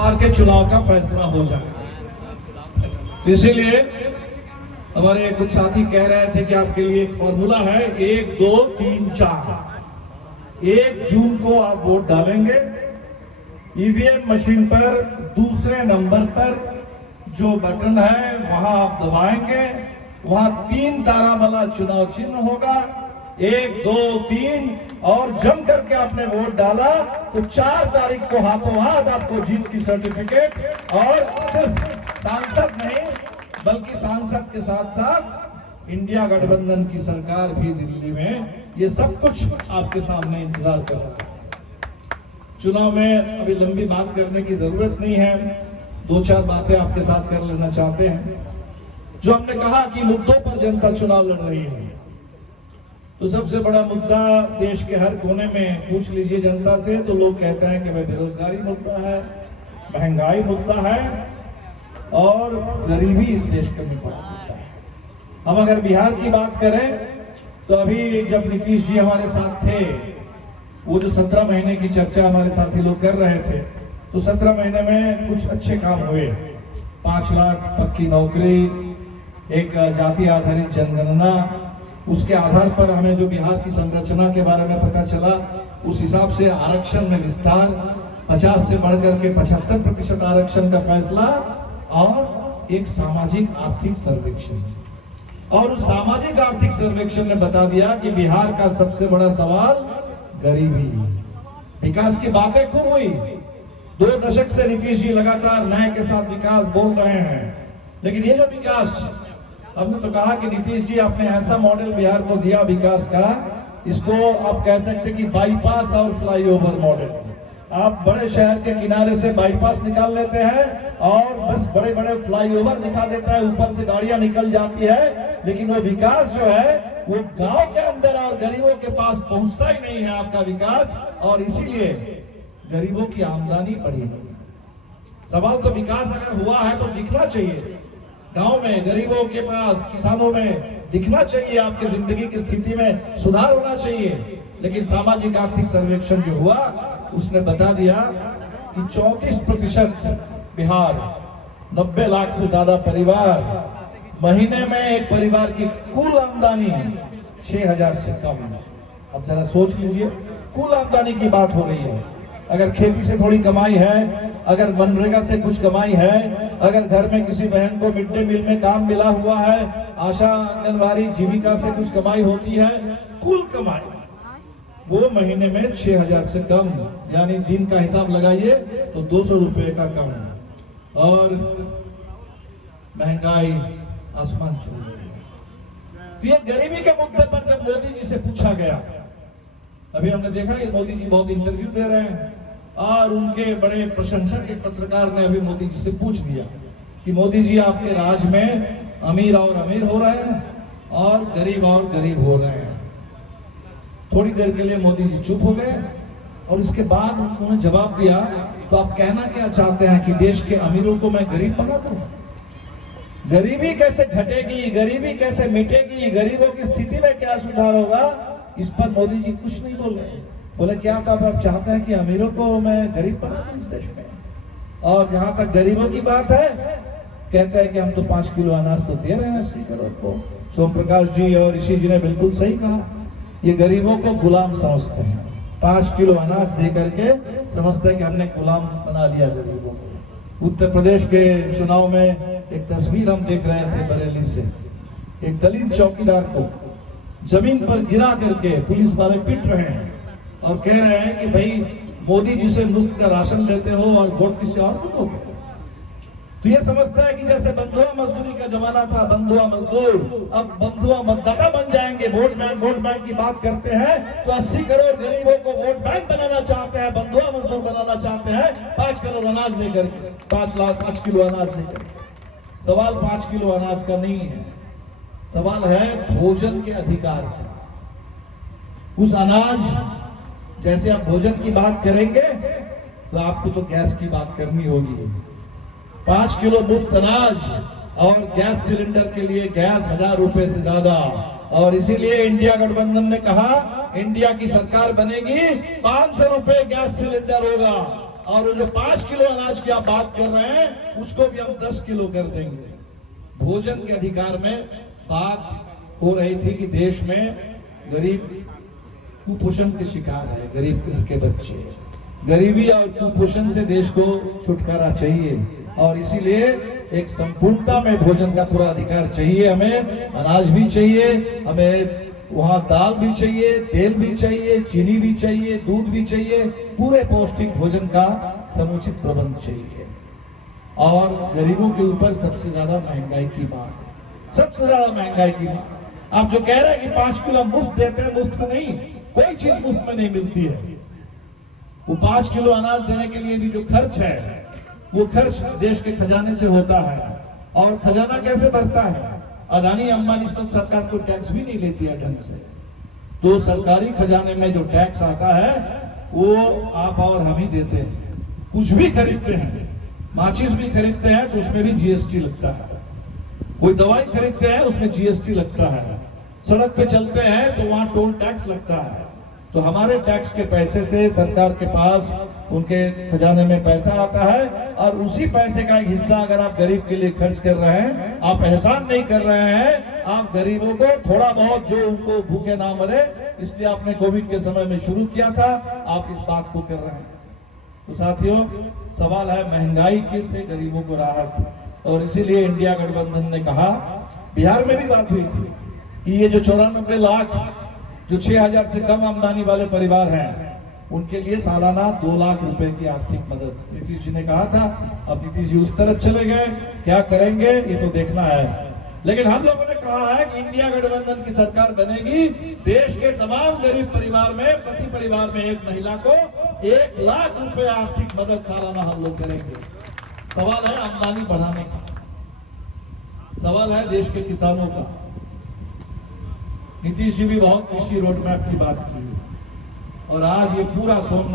बार के चुनाव का फैसला हो जाए। इसीलिए हमारे कुछ साथी कह रहे थे कि आपके लिए एक फॉर्मूला है 1 2 3 4। 1 जून को आप वोट डालेंगे, ईवीएम मशीन पर दूसरे नंबर पर जो बटन है वहां आप दबाएंगे, वहां 3 तारा वाला चुनाव चिन्ह होगा, 1 2 3, और जम करके आपने वोट डाला तो 4 तारीख को हाथों हाथ आपको जीत की सर्टिफिकेट, और सिर्फ सांसद नहीं बल्कि सांसद के साथ साथ इंडिया गठबंधन की सरकार भी दिल्ली में, ये सब कुछ आपके सामने इंतजार कर रहा है। चुनाव में अभी लंबी बात करने की जरूरत नहीं है, 2-4 बातें आपके साथ कर लेना चाहते हैं। जो हमने कहा कि मुद्दों पर जनता चुनाव लड़ रही है, तो सबसे बड़ा मुद्दा देश के हर कोने में पूछ लीजिए जनता से तो लोग कहते हैं कि भाई बेरोजगारी मुद्दा है, महंगाई मुद्दा है और गरीबी इस देश का बड़ा मुद्दा है। हम अगर बिहार की बात करें तो अभी जब नीतीश जी हमारे साथ थे, वो जो 17 महीने की चर्चा हमारे साथी लोग कर रहे थे, तो 17 महीने में कुछ अच्छे काम हुए। 5 लाख पक्की नौकरी, एक जाति आधारित जनगणना, उसके आधार पर हमें जो बिहार की संरचना के बारे में पता चला, उस हिसाब से आरक्षण में विस्तार, 50 से बढ़कर के 75% आरक्षण का फैसला, और एक सामाजिक आर्थिक सर्वेक्षण। और उस सामाजिक आर्थिक सर्वेक्षण ने बता दिया कि बिहार का सबसे बड़ा सवाल गरीबी। विकास की बातें खूब हुई, 2 दशक से नीतीश जी लगातार न्याय के साथ विकास बोल रहे हैं, लेकिन ये जो विकास, हमने तो कहा कि नीतीश जी आपने ऐसा मॉडल बिहार को दिया विकास का, इसको आप कह सकते कि बाईपास और फ्लाईओवर मॉडल। आप बड़े शहर के किनारे से बाईपास निकाल लेते हैं और बस बड़े बड़े फ्लाईओवर दिखा देता है, ऊपर से गाड़ियां निकल जाती है, लेकिन वो विकास जो है वो गांव के अंदर और गरीबों के पास पहुंचता ही नहीं है आपका विकास, और इसीलिए गरीबों की आमदनी बढ़ी नहीं। सवाल तो विकास अगर हुआ है तो दिखना चाहिए, गांव में गरीबों के पास, किसानों में दिखना चाहिए, आपकी जिंदगी की स्थिति में सुधार होना चाहिए। लेकिन सामाजिक आर्थिक सर्वेक्षण जो हुआ उसने बता दिया कि 34% बिहार, 90 लाख से ज्यादा परिवार, महीने में एक परिवार की कुल आमदनी 6,000 से कम है। अब जरा सोच लीजिए, कुल आमदनी की बात हो रही है। अगर खेती से थोड़ी कमाई है, अगर मनरेगा से कुछ कमाई है, अगर घर में किसी बहन को मिड डे मील में काम मिला हुआ है, आशा आंगनवाड़ी जीविका से कुछ कमाई होती है, कुल कमाई वो महीने में 6,000 से कम, यानी दिन का हिसाब लगाइए तो 200 रुपए का कम, और महंगाई आसमान छू रही है। ये गरीबी के मुद्दे पर जब मोदी जी से पूछा गया, अभी हमने देखा कि मोदी जी बहुत इंटरव्यू दे रहे हैं, और उनके बड़े प्रशंसक एक पत्रकार ने अभी मोदी जी से पूछ दिया कि मोदी जी आपके राज में अमीर और अमीर हो रहे हैं और गरीब हो रहे हैं। थोड़ी देर के लिए मोदी जी चुप हो गए, और इसके बाद उन्होंने जवाब दिया, तो आप कहना क्या चाहते हैं कि देश के अमीरों को मैं गरीब बना दूं? गरीबी कैसे घटेगी, गरीबी कैसे मिटेगी, गरीबों की स्थिति में क्या सुधार होगा, इस पर मोदी जी कुछ नहीं बोले। बोले क्या आप चाहते हैं कि अमीरों को मैं गरीब बना दूं इस देश में? और जहां तक गरीबों की बात है, कहते हैं कि हम तो 5 किलो अनाज तो दे रहे हैं 80 करोड़ को। सोम प्रकाश जी और ऋषि जी ने बिल्कुल सही कहा, ये गरीबों को गुलाम समझते हैं। 5 किलो अनाज दे करके समझते हैं कि हमने गुलाम बना लिया गरीबों को। उत्तर प्रदेश के चुनाव में एक तस्वीर हम देख रहे थे बरेली से, एक दलित चौकीदार को जमीन पर गिरा करके पुलिस वाले पीट रहे हैं और कह रहे हैं कि भाई मोदी जी से मुफ्त का राशन लेते हो और वोट किसी और को दोगे। तो ये समझता है कि जैसे बंधुआ मजदूरी का जमाना था, बंधुआ मजदूर अब बंधुआ मतदाता बन जाएंगे। वोट बैंक की बात करते हैं तो 80 करोड़ गरीबों को वोट बैंक बनाना चाहते हैं, बंधुआ मजदूर बनाना चाहते हैं, 5 करोड़ अनाज लेकर, 5 किलो अनाज लेकर। सवाल 5 किलो अनाज का नहीं है, सवाल है भोजन के अधिकार का। उस अनाज, जैसे आप भोजन की बात करेंगे तो आपको तो गैस की बात करनी होगी। 5 किलो मुफ्त अनाज और गैस सिलेंडर के लिए गैस 1000 रुपए से ज्यादा, और इसीलिए इंडिया गठबंधन ने कहा इंडिया की सरकार बनेगी, 500 रुपए गैस सिलेंडर होगा और वो जो 5 किलो अनाज की आप बात कर रहे हैं उसको भी हम 10 किलो कर देंगे। भोजन के अधिकार में बात हो रही थी कि देश में गरीब कुपोषण के शिकार है, गरीब घर के बच्चे। गरीबी और कुपोषण से देश को छुटकारा चाहिए और इसीलिए एक संपूर्णता में भोजन का पूरा अधिकार चाहिए। हमें अनाज भी चाहिए, हमें वहाँ दाल भी चाहिए, तेल भी चाहिए, चीनी भी चाहिए, दूध भी चाहिए, पूरे पौष्टिक भोजन का समुचित प्रबंध चाहिए। और गरीबों के ऊपर सबसे ज्यादा महंगाई की मार, सबसे ज्यादा महंगाई की मार। आप जो कह रहे हैं कि 5 किलो मुफ्त देते हैं, मुफ्त में नहीं, कोई चीज मुफ्त में नहीं मिलती है। वो 5 किलो अनाज देने के लिए भी जो खर्च है वो खर्च देश के खजाने से होता है। और खजाना कैसे भरता है? अदानी अंबानी इस वक्त सरकार को टैक्स भी नहीं लेती है ढंग से। तो सरकारी खजाने में जो टैक्स आता है वो आप और हम ही देते हैं। कुछ भी खरीदते हैं, माचिस भी खरीदते हैं तो उसमें भी जीएसटी लगता है। कोई दवाई खरीदते हैं उसमें जीएसटी लगता है। सड़क पे चलते हैं तो वहां टोल टैक्स लगता है। तो हमारे टैक्स के पैसे से सरकार के पास उनके खजाने में पैसा आता है और उसी पैसे का एक हिस्सा अगर आप गरीब के लिए खर्च कर रहे हैं, आप एहसान नहीं कर रहे हैं, आप गरीबों को थोड़ा बहुत जो उनको भूखे ना मरे, इसलिए आपने कोविड के समय में शुरू किया था, आप इस बात को कर रहे हैं। तो साथियों, सवाल है महंगाई के से गरीबों को राहत। और इसीलिए इंडिया गठबंधन ने कहा, बिहार में भी बात हुई थी कि ये जो 94 लाख जो 6,000 से कम आमदनी वाले परिवार हैं उनके लिए सालाना 2 लाख रुपए की आर्थिक मदद। नीतीश जी ने कहा था, अब नीतीश जी उस तरफ चले गए, क्या करेंगे ये तो देखना है। लेकिन हम लोगों ने कहा है कि इंडिया गठबंधन की सरकार बनेगी, देश के तमाम गरीब परिवार में प्रति परिवार में एक महिला को 1 लाख रुपए आर्थिक मदद सालाना हम लोग करेंगे। सवाल है आमदनी बढ़ाने का, सवाल है देश के किसानों का। नीतीश जी भी बहुत कृषि रोड मैप की बात की और आज ये पूरा सोमनाथ